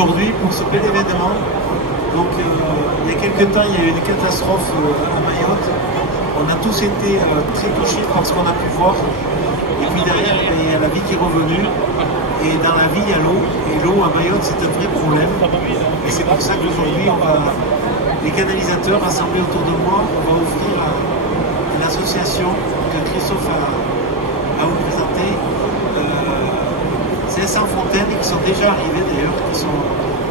aujourd'hui pour ce bel événement. Donc il y a quelques temps, il y a eu une catastrophe à Mayotte. On a tous été très touchés par ce qu'on a pu voir. Et puis derrière, il y a la vie qui est revenue. Et dans la vie, il y a l'eau. Et l'eau à Mayotte, c'est un vrai problème. Et c'est pour ça qu'aujourd'hui, les canalisateurs rassemblés autour de moi, on va offrir une association que Christophe a vous présenté. 500 fontaines qui sont déjà arrivées d'ailleurs, qui sont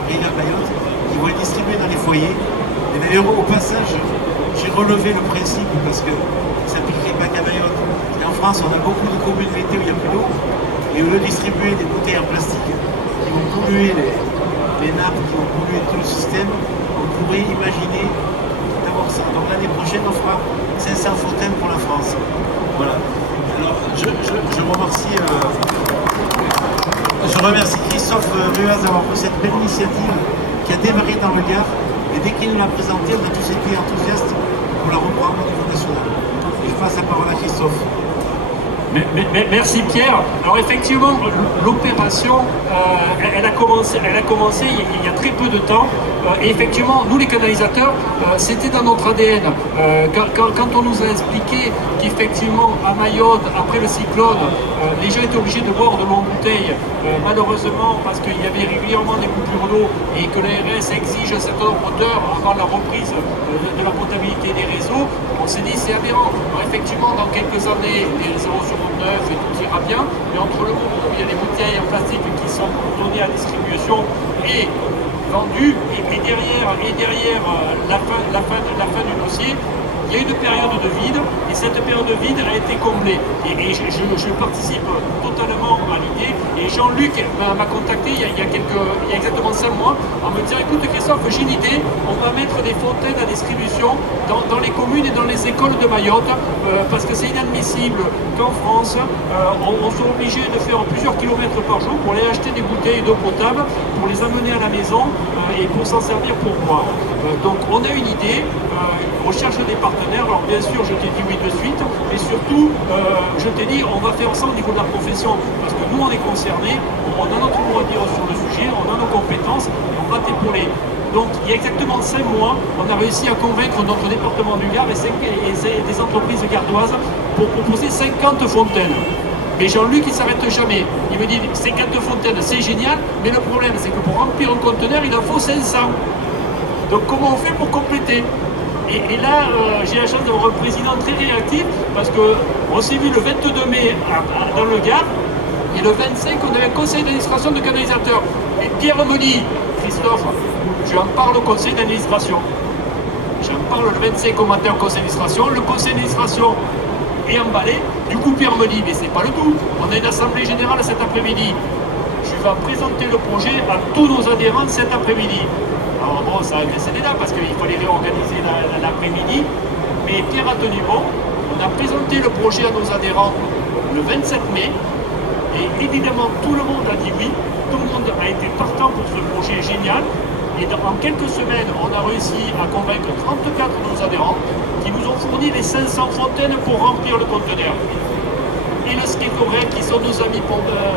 arrivées à Mayotte, qui vont être distribuées dans les foyers. Et d'ailleurs, au passage, j'ai relevé le principe parce que ça ne s'appliquerait pas qu'à Mayotte. Et en France, on a beaucoup de communes l'été où il n'y a plus d'eau. Et au lieu de distribuer des bouteilles en plastique qui vont polluer les nappes, qui vont polluer tout le système, on pourrait imaginer d'avoir ça. Donc l'année prochaine, on fera 500 fontaines pour la France. Voilà. Alors, je remercie Christophe Ruaz d'avoir pris cette belle initiative qui a démarré dans le Gard. Et dès qu'il nous l'a présenté, on a tous été enthousiastes pour la reprendre au niveau national. Je passe la parole à Christophe. Merci Pierre. Alors effectivement, l'opération, elle a commencé il y a très peu de temps. Et effectivement, nous les canalisateurs, c'était dans notre ADN. Quand on nous a expliqué qu'effectivement à Mayotte, après le cyclone, les gens étaient obligés de boire de l'eau en bouteille, malheureusement parce qu'il y avait régulièrement des coupures d'eau et que l'ARS exige un certain nombre d'heures avant la reprise de la potabilité des réseaux, on s'est dit c'est aberrant. Alors effectivement, dans quelques années, les réseaux seront neufs et tout ira bien, mais entre le moment où il y a des bouteilles en plastique qui sont données à distribution et vendues, et derrière la fin du dossier, il y a eu une période de vide, et cette période de vide a été comblée. Et je participe totalement à l'idée. Et Jean-Luc m'a contacté il y a exactement 5 mois en me disant écoute Christophe, j'ai une idée, on va mettre des fontaines à distribution dans les communes et dans les écoles de Mayotte, parce que c'est inadmissible qu'en France, on soit obligé de faire plusieurs kilomètres par jour pour aller acheter des bouteilles d'eau potable, pour les amener à la maison et pour s'en servir pour boire. Donc on a une idée, on cherche des partenaires. Alors bien sûr je t'ai dit oui de suite, mais surtout je t'ai dit on va faire ça au niveau de la profession, parce que nous on est concernés, on a notre mot à dire sur le sujet, on a nos compétences, on va t'épauler. Donc il y a exactement 5 mois, on a réussi à convaincre notre département du Gard et des entreprises gardoises pour proposer 50 fontaines. Mais Jean-Luc, il ne s'arrête jamais. Il me dit 50 fontaines, c'est génial, mais le problème, c'est que pour remplir un conteneur, il en faut 500. Donc comment on fait pour compléter ? Et là, j'ai la chance d'avoir un président très réactif, parce qu'on s'est vu le 22 mai dans le Gard, et le 25, on avait un conseil d'administration de canalisateurs. Et Pierre me dit, Christophe, je en parle au conseil d'administration. J'en parle le 25 au matin au conseil d'administration. Le conseil d'administration est emballé. Du coup, Pierre me dit, mais c'est pas le tout. On a une assemblée générale cet après-midi. Je vais présenter le projet à tous nos adhérents cet après-midi. Alors bon, ça a baissé des dates parce qu'il fallait réorganiser l'après-midi. Mais Pierre a tenu bon. On a présenté le projet à nos adhérents le 27 mai. Et évidemment, tout le monde a dit oui. Tout le monde a été partant pour ce projet génial. Et en quelques semaines, on a réussi à convaincre 34 de nos adhérents qui nous ont fourni les 500 fontaines pour remplir le conteneur. Et le Skecorec, qui sont nos amis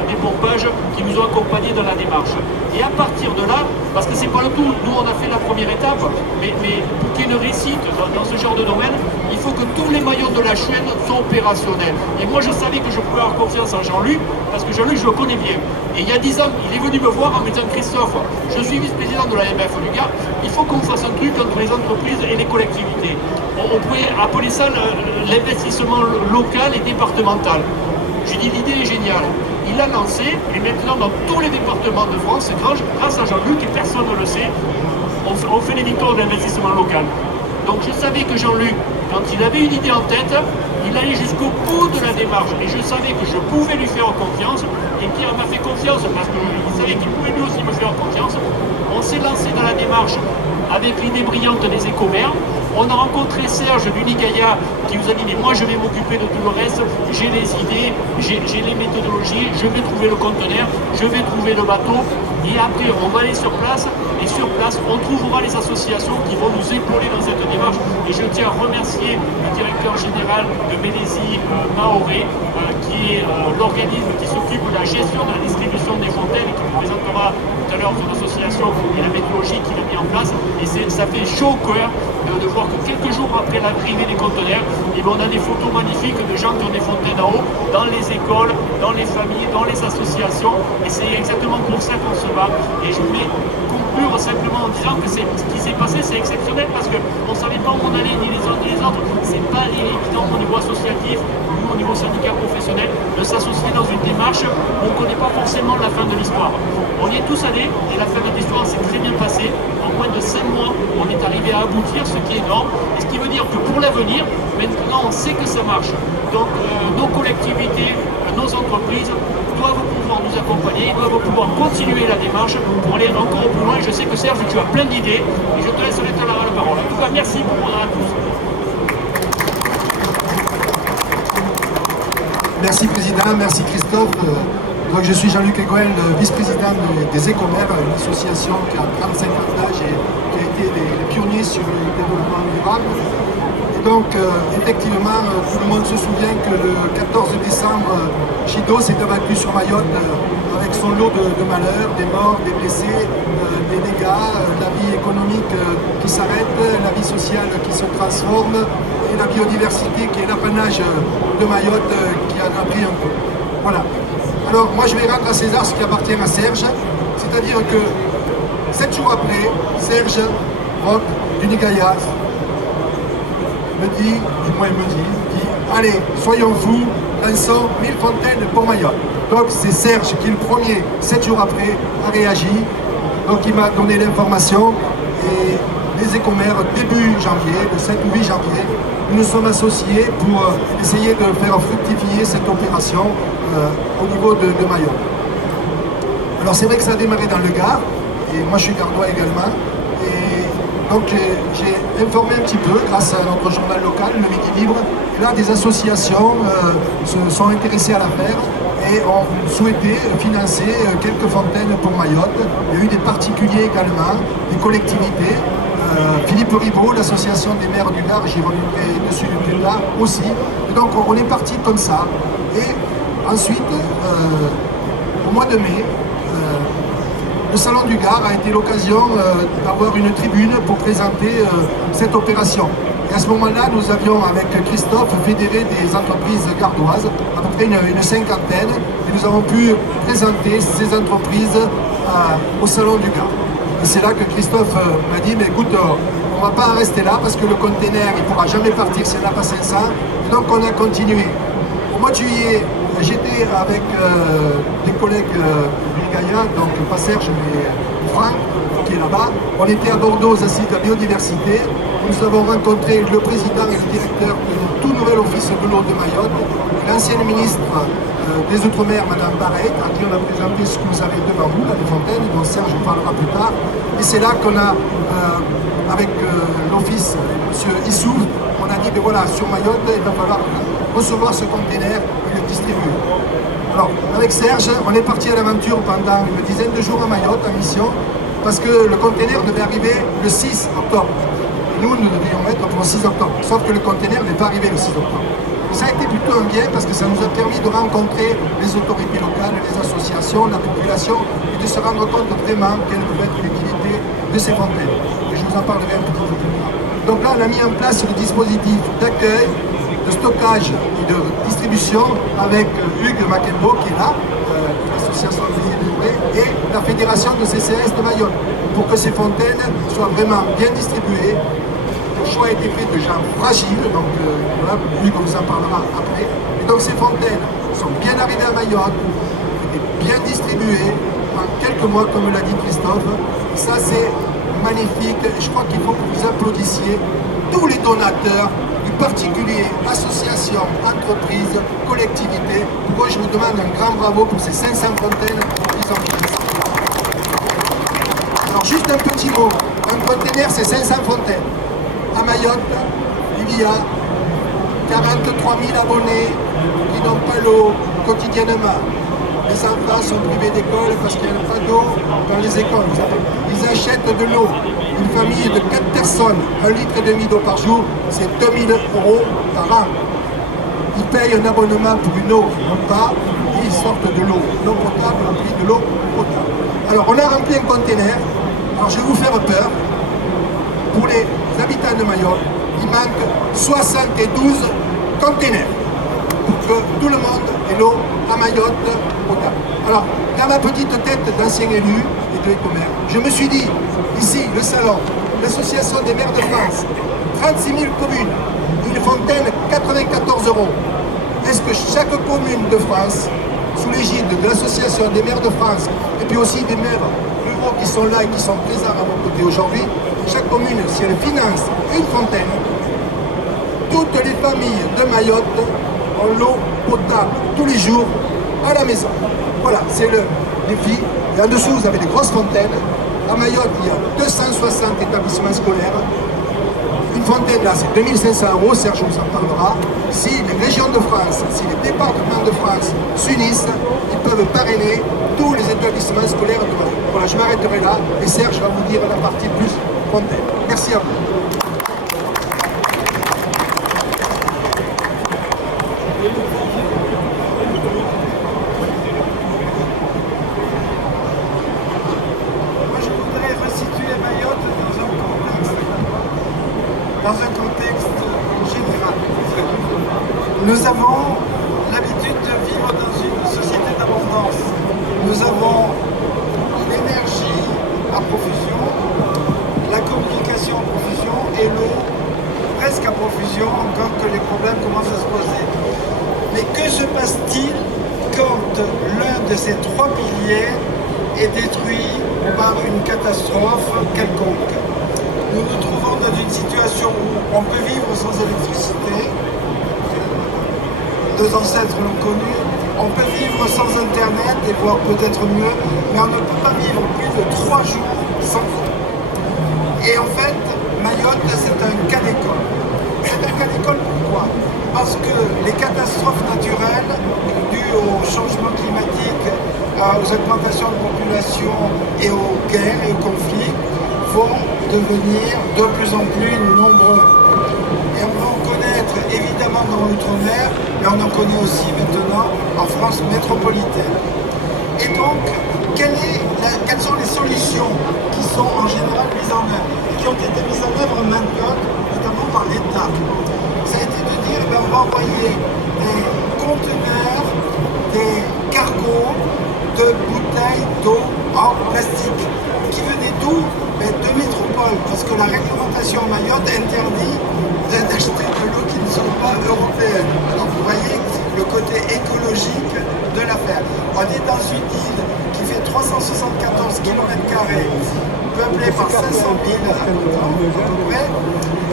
des pompages, qui nous ont accompagnés dans la démarche. Et à partir de là, parce que c'est pas le tout, nous on a fait la première étape, mais pour qu'il y ait une réussite dans ce genre de domaine, il faut que tous les maillons de la chaîne soient opérationnels. Et moi je savais que je pouvais avoir confiance en Jean-Luc, parce que Jean-Luc je le connais bien. Et il y a 10 ans, il est venu me voir en me disant Christophe, je suis vice-président de l'AMF du Gard, il faut qu'on fasse un truc entre les entreprises et les collectivités. On pourrait appeler ça l'investissement local et départemental. J'ai dit l'idée est géniale. Il l'a lancé et maintenant dans tous les départements de France, grâce à Jean-Luc et personne ne le sait, on fait les victoires de l'investissement local. Donc je savais que Jean-Luc, quand il avait une idée en tête, il allait jusqu'au bout de la démarche. Et je savais que je pouvais lui faire confiance. Et Pierre m'a fait confiance parce qu'il savait qu'il pouvait lui aussi me faire confiance. On s'est lancé dans la démarche avec l'idée brillante des écomères. On a rencontré Serge d'Unigaya qui nous a dit mais moi je vais m'occuper de tout le reste, j'ai les idées, j'ai les méthodologies, je vais trouver le conteneur, je vais trouver le bateau et après on va aller sur place et sur place on trouvera les associations qui vont nous épauler dans cette démarche et je tiens à remercier le directeur général de Ménésie, Mahoré, qui est l'organisme qui s'occupe de la gestion de la distribution des fontaines et qui nous présentera à l'heure son association et la méthodologie qu'il a mis en place. Et ça fait chaud au cœur de voir que quelques jours après l'arrivée des conteneurs, on a des photos magnifiques de gens qui ont des fontaines en haut, dans les écoles, dans les familles, dans les associations. Et c'est exactement pour ça qu'on se bat. Et je voulais conclure simplement en disant que ce qui s'est passé, c'est exceptionnel parce qu'on ne savait pas où on allait, ni les uns ni les autres. C'est pas évident au niveau associatif, nous au niveau syndicat professionnel, de s'associer dans une démarche où on ne connaît pas forcément la fin de l'histoire. On y est tous allés et la fin de l'histoire s'est très bien passée. En moins de 5 mois, on est arrivé à aboutir, ce qui est énorme. Et ce qui veut dire que pour l'avenir, maintenant on sait que ça marche. Donc nos collectivités, nos entreprises doivent pouvoir nous accompagner, doivent pouvoir continuer la démarche pour aller encore plus loin. Je sais que Serge, tu as plein d'idées et je te laisserai te la parole. En tout cas, merci à tous. Merci Président, merci Christophe. Donc, je suis Jean-Luc Egoel, vice-président des Écomères, une association qui a 35 ans d'âge et qui a été les pionniers sur le développement durable. Et donc, effectivement, tout le monde se souvient que le 14 décembre, Chido s'est abattu sur Mayotte avec son lot de malheurs, des morts, des blessés, des dégâts, la vie économique qui s'arrête, la vie sociale qui se transforme et la biodiversité qui est l'apanage de Mayotte qui en a pris un peu. Voilà. Alors moi je vais rendre à César ce qui appartient à Serge, c'est-à-dire que 7 jours après, Serge Roch du Nigayas me dit, allez, soyons fous, lançons 1000 fontaines pour Mayotte. Donc c'est Serge qui le premier, 7 jours après, a réagi, donc il m'a donné l'information et les Écomères, début janvier, le 7 ou 8 janvier, nous nous sommes associés pour essayer de faire fructifier cette opération au niveau de Mayotte. Alors c'est vrai que ça a démarré dans le Gard, et moi je suis gardois également, et donc j'ai informé un petit peu grâce à notre journal local, le Midi Libre, et là des associations se sont intéressées à l'affaire et ont souhaité financer quelques fontaines pour Mayotte. Il y a eu des particuliers également, des collectivités, Philippe Ribaud, l'association des maires du Gard, j'y reviendrai dessus plus tard aussi. Et donc on est parti comme ça. Et ensuite, au mois de mai, le Salon du Gard a été l'occasion d'avoir une tribune pour présenter cette opération. Et à ce moment-là, nous avions avec Christophe fédéré des entreprises gardoises, à peu près une cinquantaine, et nous avons pu présenter ces entreprises au Salon du Gard. Et c'est là que Christophe m'a dit, mais écoute, on ne va pas en rester là parce que le container, il ne pourra jamais partir s'il n'y en a pas 500. Et donc on a continué. Au mois de juillet, j'étais avec des collègues du Gaïa, donc pas Serge, mais Franck, qui est là-bas. On était à Bordeaux aux Assises de la biodiversité. Nous avons rencontré le président et le directeur du tout nouvel office de l'eau de Mayotte, l'ancienne ministre des Outre-mer, Madame Barrette, à qui on a présenté ce que vous avez devant vous, là, les fontaines, dont Serge vous parlera plus tard. Et c'est là qu'on a, avec l'office, M. Issouf, on a dit, ben voilà, sur Mayotte, il va falloir recevoir ce container et le distribuer. Alors, avec Serge, on est parti à l'aventure pendant une dizaine de jours à Mayotte, en mission, parce que le container devait arriver le 6 octobre. Nous devions être pour le 6 octobre, sauf que le container n'est pas arrivé le 6 octobre. Et ça a été plutôt un bien parce que ça nous a permis de rencontrer les autorités locales, les associations, la population, et de se rendre compte vraiment quelle pouvait être l'utilité de ces fontaines. Et je vous en parlerai un petit peu plus tard. Donc là, on a mis en place le dispositif d'accueil, de stockage et de distribution avec Hugues Maquembo qui est là, l'association des Livrés, et la fédération de CCS de Mayotte, pour que ces fontaines soient vraiment bien distribuées. Le choix a été fait de gens fragiles, donc voilà, Hugues vous en parlera après. Et donc ces fontaines sont bien arrivées à Mayotte, étaient bien distribuées en quelques mois, comme l'a dit Christophe. Et ça c'est magnifique, je crois qu'il faut que vous applaudissiez tous les donateurs, du particulier, associations, entreprises, collectivités. Pourquoi je vous demande un grand bravo pour ces 500 fontaines qu'ils ont mises. Alors juste un petit mot, un conteneur c'est 500 fontaines. À Mayotte, il y a 43 000 abonnés qui n'ont pas l'eau quotidiennement. Les enfants sont privés d'école parce qu'il n'y a pas d'eau dans les écoles. Ils achètent de l'eau. Une famille de 4 personnes, 1,5 litre d'eau par jour, c'est 2 000 € par an. ils payent un abonnement pour une eau qu'ils n'ont pas, et ils sortent de l'eau non potable, remplie de l'eau potable. Alors on a rempli un conteneur, alors je vais vous faire peur, pour les habitants de Mayotte, il manque 72 conteneurs pour que tout le monde ait l'eau à Mayotte potable. Alors, dans ma petite tête d'ancien élu et de commerce, je me suis dit, ici, le salon, l'association des maires de France, 36 000 communes, une fontaine, 94 €. Est-ce que chaque commune de France, sous l'égide de l'association des maires de France, et puis aussi des maires ruraux qui sont là et qui sont présents à mon côté aujourd'hui, chaque commune, si elle finance une fontaine, toutes les familles de Mayotte ont l'eau potable tous les jours à la maison. Voilà, c'est le défi. Et en dessous, vous avez des grosses fontaines. À Mayotte, il y a 260 établissements scolaires. Une fontaine, là, c'est 2500 €, Serge vous en parlera. Si les régions de France, si les départements de France s'unissent, ils peuvent parrainer tous les établissements scolaires de Mayotte. Voilà, je m'arrêterai là et Serge va vous dire la partie plus fontaine. Merci à vous. Dans un contexte général. Nous avons l'habitude de vivre dans une société d'abondance. Nous avons l'énergie à profusion, la communication à profusion et l'eau presque à profusion, encore que les problèmes commencent à se poser. Mais que se passe-t-il quand l'un de ces trois piliers est détruit par une catastrophe quelconque? Nous nous trouvons dans une situation où on peut vivre sans électricité. Nos ancêtres l'ont connu. On peut vivre sans Internet et voire peut-être mieux, mais on ne peut pas vivre plus de 3 jours sans eau. Et en fait, Mayotte, c'est un cas d'école. C'est un cas d'école pourquoi? Parce que les catastrophes naturelles dues au changement climatique, aux augmentations de population et aux guerres et aux conflits vont devenir de plus en plus nombreux. Et on va en connaître évidemment dans l'outre-mer, mais on en connaît aussi maintenant en France métropolitaine. Et donc, quelles sont les solutions qui sont en général mises en œuvre, et qui ont été mises en œuvre maintenant, notamment par l'État? Ça a été de dire, on va envoyer des conteneurs, des cargos de bouteilles d'eau en plastique, qui venaient d'où? De métropole, parce que la réglementation à Mayotte interdit d'acheter de l'eau qui ne sont pas européennes. Alors vous voyez le côté écologique de l'affaire. On est dans une île qui fait 374 km², peuplée par 500 000 habitants, à peu près,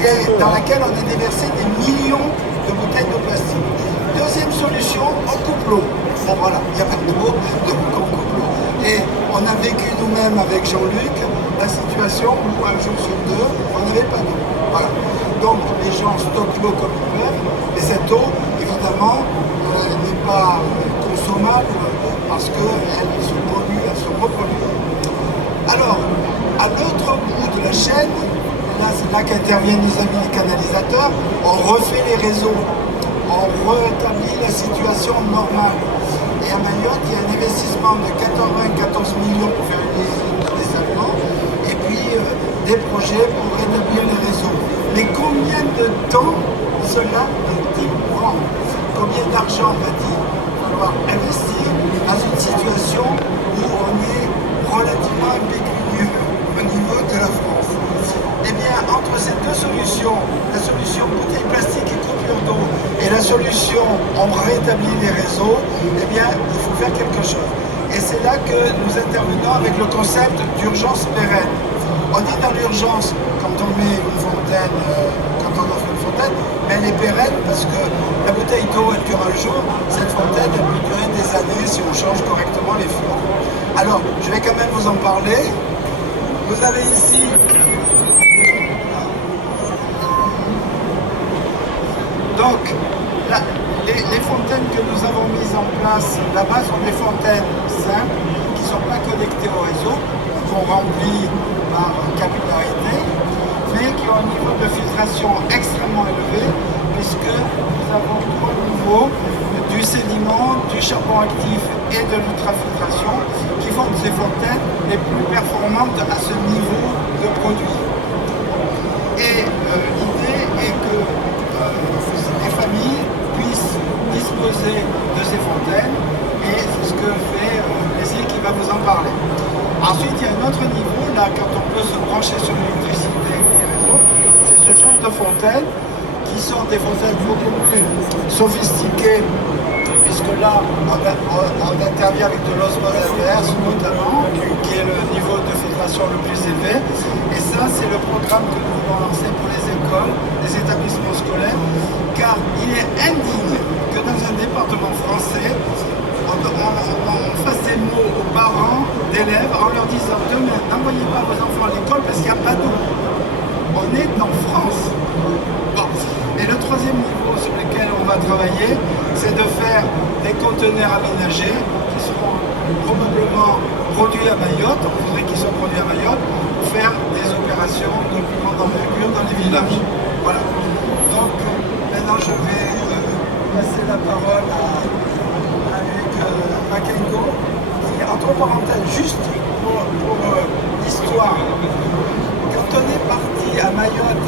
et dans laquelle on a déversé des millions de bouteilles de plastique. Deuxième solution, on coupe l'eau. Bon voilà, il n'y a pas d'eau, donc on coupe l'eau. Et on a vécu nous-mêmes avec Jean-Luc la situation où un jour sur deux, on n'avait pas d'eau. Voilà. Donc les gens stockent l'eau comme ils peuvent, et cette eau, évidemment, n'est pas consommable parce qu'elle se pollue, elle se reproduit. Alors, à l'autre bout de la chaîne, là c'est là qu'interviennent nos amis les canalisateurs, on refait les réseaux, on rétablit la situation normale. Et à Mayotte, il y a un investissement de 94 millions pour faire une usine de dessalement, et puis des projets pour rétablir les réseaux. Mais combien de temps cela va-t-il prendre? Combien d'argent va-t-il falloir investir dans une situation où on est relativement impécunieux au niveau de la France? Eh bien, entre ces deux solutions, la solution bouteille plastique et coupure d'eau, et la solution on rétablit les réseaux, eh bien, il faut faire quelque chose. Et c'est là que nous intervenons avec le concept d'urgence pérenne. On dit dans l'urgence, quand on met une fontaine, quand on offre une fontaine, mais elle est pérenne parce que la bouteille d'eau, elle dure un jour, cette fontaine, elle peut durer des années si on change correctement les fleurs. Alors, je vais quand même vous en parler. Vous avez ici donc, les fontaines que nous avons mises en place là-bas sont des fontaines simples, qui ne sont pas connectées au réseau, qu'on remplit par capillarité, mais qui ont un niveau de filtration extrêmement élevé. puisque nous avons 3 niveaux, du sédiment, du charbon actif et de l'ultrafiltration, qui font ces fontaines les plus performantes à ce niveau de produit. Et l'idée est que les familles puissent disposer de ces fontaines, et c'est ce que fait Leslie qui va vous en parler. Ensuite, il y a un autre niveau, là, quand on peut se brancher sur l'électricité et les réseaux, c'est ce genre de fontaines qui sont des fontaines beaucoup plus sophistiquées, puisque là, on intervient avec de l'osmose inverse, notamment, qui est le niveau de filtration le plus élevé. Et ça, c'est le programme que nous voulons lancer pour les écoles, les établissements scolaires, car il est indigne que dans un département français, on fasse des mots aux parents d'élèves en leur disant demain, n'envoyez pas vos enfants à l'école parce qu'il n'y a pas d'eau. On est en France. Bon. Et le troisième niveau sur lequel on va travailler, c'est de faire des conteneurs aménagés qui seront probablement produits à Mayotte, on voudrait qu'ils soient produits à Mayotte, pour faire des opérations de plus grande envergure dans les villages. Voilà. Donc maintenant je vais passer la parole à Luc Makengo, qui est entre parenthèses juste pour l'histoire. Quand on est parti à Mayotte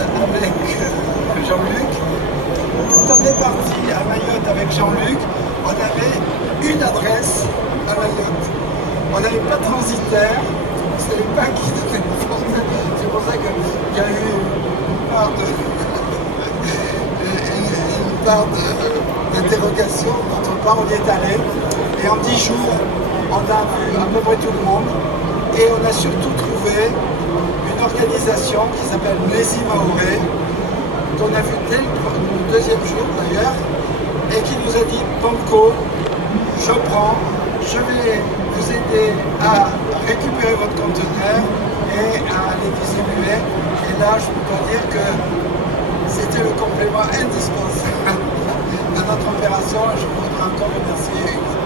avec Jean-Luc, on avait une adresse à Mayotte. On n'avait pas de transitaire, on ne savait pas qui donnait le français. C'est pour ça qu'il y a eu une part d'interrogation. Quand on y est allé, et en 10 jours, on a vu à peu près tout le monde, et on a surtout trouvé une organisation qui s'appelle Mlezi Maoré, qu'on a vu dès le deuxième jour d'ailleurs, et qui nous a dit Banco, je prends, je vais vous aider à récupérer votre conteneur et à les distribuer. Et là, je peux dire que c'était le complément indispensable de notre opération. Je voudrais encore remercier Hugues.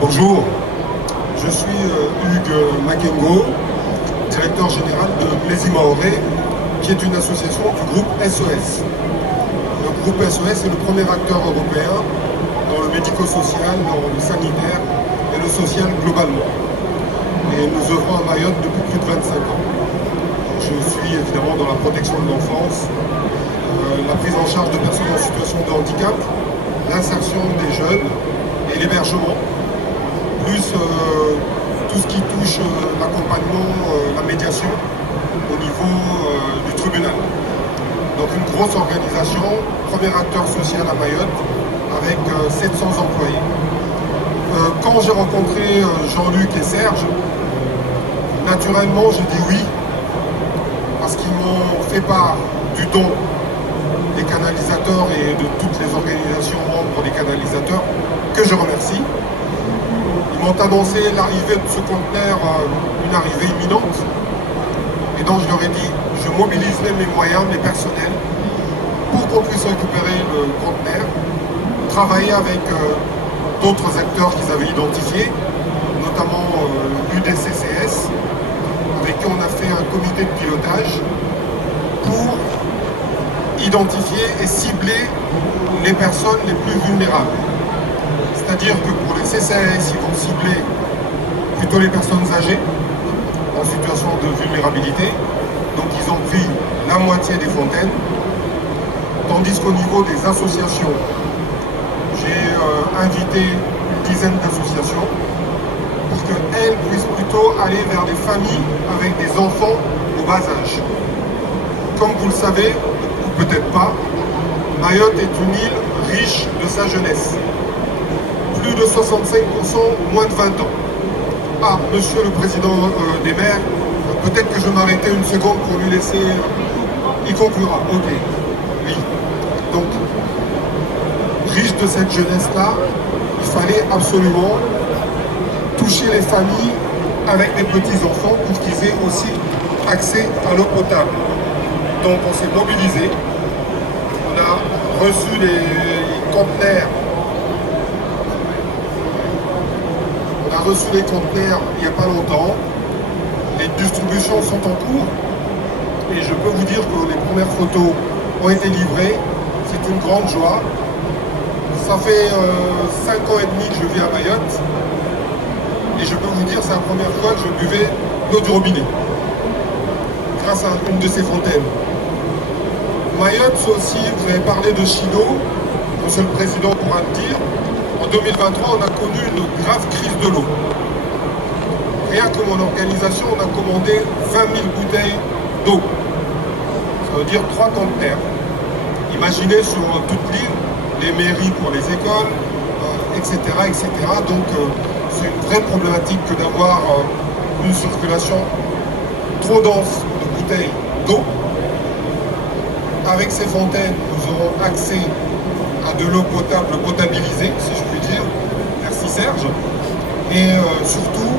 Bonjour, je suis Hugues Makengo, directeur général de Mlezi Maoré, qui est une association du groupe SOS. Le groupe SOS est le premier acteur européen dans le médico-social, dans le sanitaire et le social globalement. Et nous œuvrons à Mayotte depuis plus de 25 ans. Je suis évidemment dans la protection de l'enfance, la prise en charge de personnes en situation de handicap, l'insertion des jeunes et l'hébergement, plus tout ce qui touche l'accompagnement, la médiation au niveau du tribunal. Donc une grosse organisation, premier acteur social à Mayotte, avec 700 employés. Quand j'ai rencontré Jean-Luc et Serge, naturellement j'ai dit oui, parce qu'ils m'ont fait part du don des canalisateurs et de toutes les organisations membres des canalisateurs, que je remercie. Ils m'ont annoncé l'arrivée de ce conteneur, une arrivée imminente. Et donc je leur ai dit, je mobiliserai mes moyens, mes personnels, pour qu'on puisse récupérer le conteneur, travailler avec d'autres acteurs qu'ils avaient identifiés, notamment l'UDCCS, avec qui on a fait un comité de pilotage pour identifier et cibler les personnes les plus vulnérables. C'est-à-dire que pour les CCAS, ils vont cibler plutôt les personnes âgées en situation de vulnérabilité. Donc ils ont pris la moitié des fontaines. Tandis qu'au niveau des associations, j'ai invité une dizaine d'associations pour qu'elles puissent plutôt aller vers des familles avec des enfants au bas âge. Comme vous le savez, ou peut-être pas, Mayotte est une île riche de sa jeunesse. Plus de 65% moins de 20 ans. Ah, monsieur le président des maires, peut-être que je vais m'arrêter une seconde pour lui laisser... Il conclura, ok. Oui. Donc, riche de cette jeunesse-là, il fallait absolument toucher les familles avec des petits-enfants pour qu'ils aient aussi accès à l'eau potable. Donc, on s'est mobilisé. On a reçu les conteneurs. On a reçu les conteneurs il n'y a pas longtemps. Les distributions sont en cours et je peux vous dire que les premières photos ont été livrées. C'est une grande joie. Ça fait 5 ans et demi que je vis à Mayotte et je peux vous dire que c'est la première fois que je buvais l'eau du robinet grâce à une de ces fontaines. Mayotte aussi, vous avez parlé de Chido, Monsieur le Président pourra le dire, en 2023 on a connu une grave crise de l'eau. Rien que mon organisation, on a commandé 20 000 bouteilles d'eau. Ça veut dire 3 conteneurs. Imaginez sur toute l'île, les mairies pour les écoles, etc., etc. Donc c'est une vraie problématique que d'avoir une circulation trop dense de bouteilles d'eau. Avec ces fontaines, nous aurons accès à de l'eau potable potabilisée, si je puis dire. Merci Serge. Et surtout,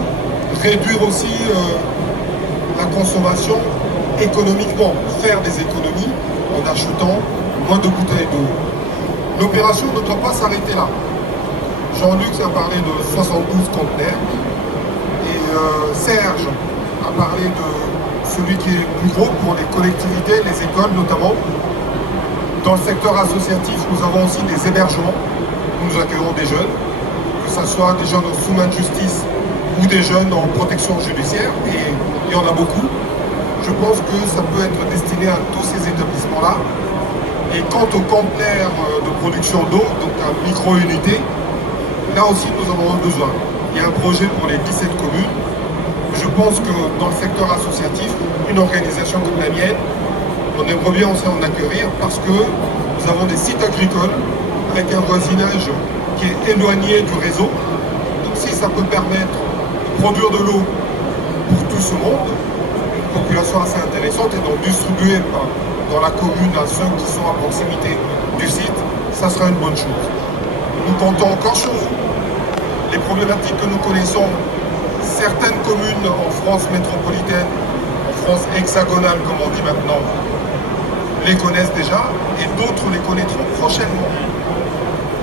réduire aussi la consommation économiquement, faire des économies en achetant moins de bouteilles d'eau. L'opération ne doit pas s'arrêter là. Jean-Luc a parlé de 72 conteneurs et Serge a parlé de celui qui est le plus gros pour les collectivités, les écoles notamment. Dans le secteur associatif, nous avons aussi des hébergements où nous accueillons des jeunes, que ce soit des jeunes sous main de justice ou des jeunes en protection judiciaire, et il y en a beaucoup. Je pense que ça peut être destiné à tous ces établissements-là. Et quant aux conteneurs de production d'eau, donc à micro-unité, là aussi nous en avons besoin. Il y a un projet pour les 17 communes. Je pense que dans le secteur associatif, une organisation comme la mienne, on aimerait bien aussi en accueillir parce que nous avons des sites agricoles avec un voisinage qui est éloigné du réseau. Donc si ça peut permettre de produire de l'eau pour tout ce monde, une population assez intéressante, et donc distribuer dans la commune à ceux qui sont à proximité du site, ça sera une bonne chose. Nous comptons encore sur vous. Les problématiques que nous connaissons, certaines communes en France métropolitaine, en France hexagonale comme on dit maintenant, les connaissent déjà et d'autres les connaîtront prochainement.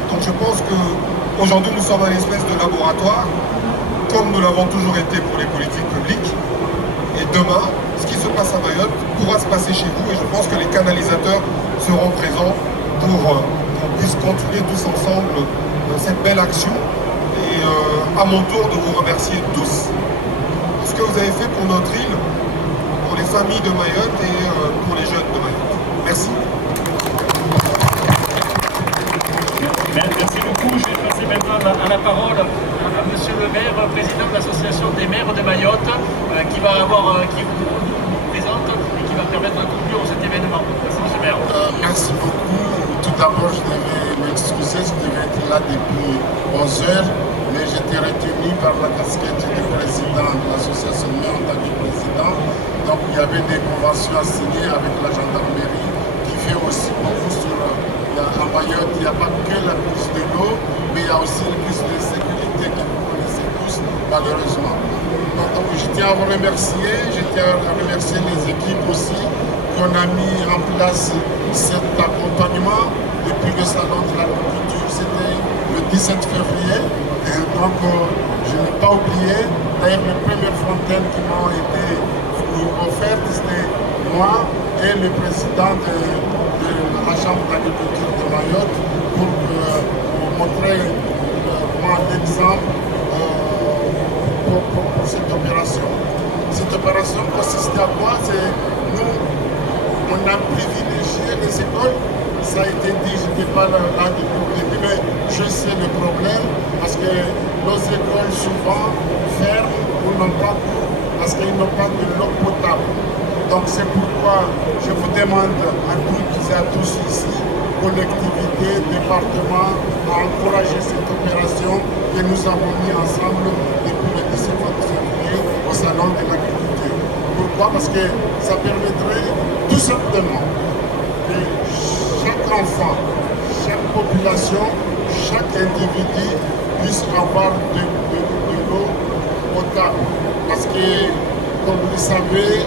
Donc je pense qu'aujourd'hui nous sommes un espèce de laboratoire, comme nous l'avons toujours été pour les politiques publiques. Et demain, ce qui se passe à Mayotte pourra se passer chez vous et je pense que les canalisateurs seront présents pour qu'on puisse continuer tous ensemble cette belle action. Et à mon tour de vous remercier tous pour ce que vous avez fait pour notre île, pour les familles de Mayotte et pour les jeunes de Mayotte. Merci. Merci beaucoup. Je vais passer maintenant à la parole à Monsieur le maire, président de l'association des maires de Mayotte, qui vous présente et qui va permettre de conclure cet événement. Merci Monsieur le maire. Merci beaucoup. Tout d'abord, je devais m'excuser, je devais être là depuis 11 heures, mais j'étais retenu par la casquette du président de l'association de maires en tant que président. Donc il y avait des conventions à signer avec la gendarmerie qui fait aussi beaucoup sur à Mayotte. Il n'y a pas que la crise de l'eau, mais il y a aussi une crise de sécurité que vous connaissez tous, malheureusement. Donc je tiens à vous remercier, je tiens à remercier les équipes aussi qu'on a mis en place cet accompagnement depuis le salon de l'agriculture, c'était le 17 février. Et donc je n'ai pas oublié, d'ailleurs les premières fontaines qui m'ont été offertes, c'était moi et le président de la Chambre d'agriculture de Mayotte pour vous montrer moi l'exemple pour cette opération. Cette opération consiste à quoi? C'est nous, on a privilégié les écoles. Ça a été dit, je n'étais pas là depuis le début, mais je sais le problème parce que nos écoles souvent ferment ou n'ont pas d'eau parce qu'ils n'ont pas de l'eau potable. Donc c'est pourquoi je vous demande à toutes et à tous ici, collectivités, départements, à encourager cette opération que nous avons mis ensemble depuis le 17 février au Salon de l'agriculture. Pourquoi? Parce que ça permettrait tout simplement que chaque enfant, chaque population, chaque individu puisse avoir de l'eau potable. Parce que, comme vous le savez,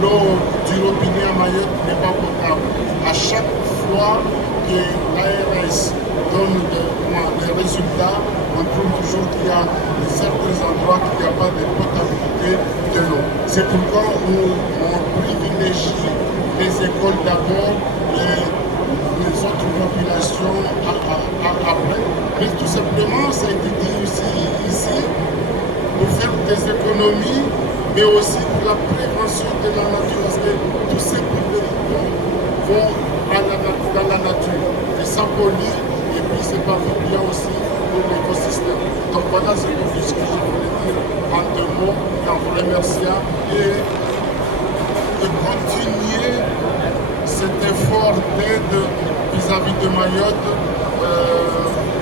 l'eau du robinet à Mayotte n'est pas potable. À chaque fois que l'ARS donne des résultats, on trouve toujours qu'il y a certains endroits qu'il n'y a pas de potabilité de l'eau. C'est pourquoi on privilégie les écoles d'abord, les autres populations après. Mais tout simplement, ça a été dit aussi ici, pour faire des économies, mais aussi pour la prévention de la nature, parce que tous ces populations vont dans la nature et ça pollue, et puis c'est pas bien aussi pour l'écosystème. Donc voilà ce que je voulais dire en deux mots, en vous remerciant et de continuer cet effort d'aide vis-à-vis de Mayotte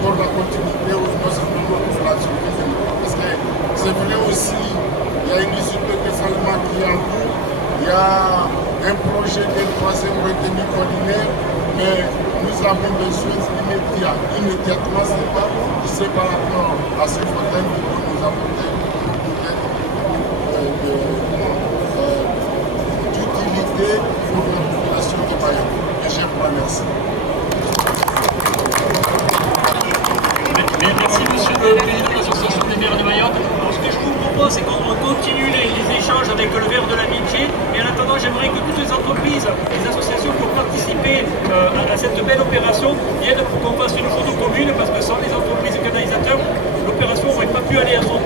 pour la continuité de nos populations. Parce que c'est vrai aussi, il y a une usine de dessalement qui est en cours, il y a un projet de troisième retenue collinaire, mais nous avons besoin immédiatement, c'est par rapport à ce fontaine qui peut nous apporter d'utilité pour la population de Mayotte. Et je vous remercie. Merci Monsieur le Président de l'Association des maires de Mayotte. Alors, ce que je vous propose, c'est qu'on continue les échanges avec le verre de l'amitié. Et en attendant, j'aimerais que toutes les entreprises, les associations qui ont participé à cette belle opération viennent pour qu'on fasse une photo commune, parce que sans les entreprises canalisateurs, l'opération n'aurait pas pu aller à son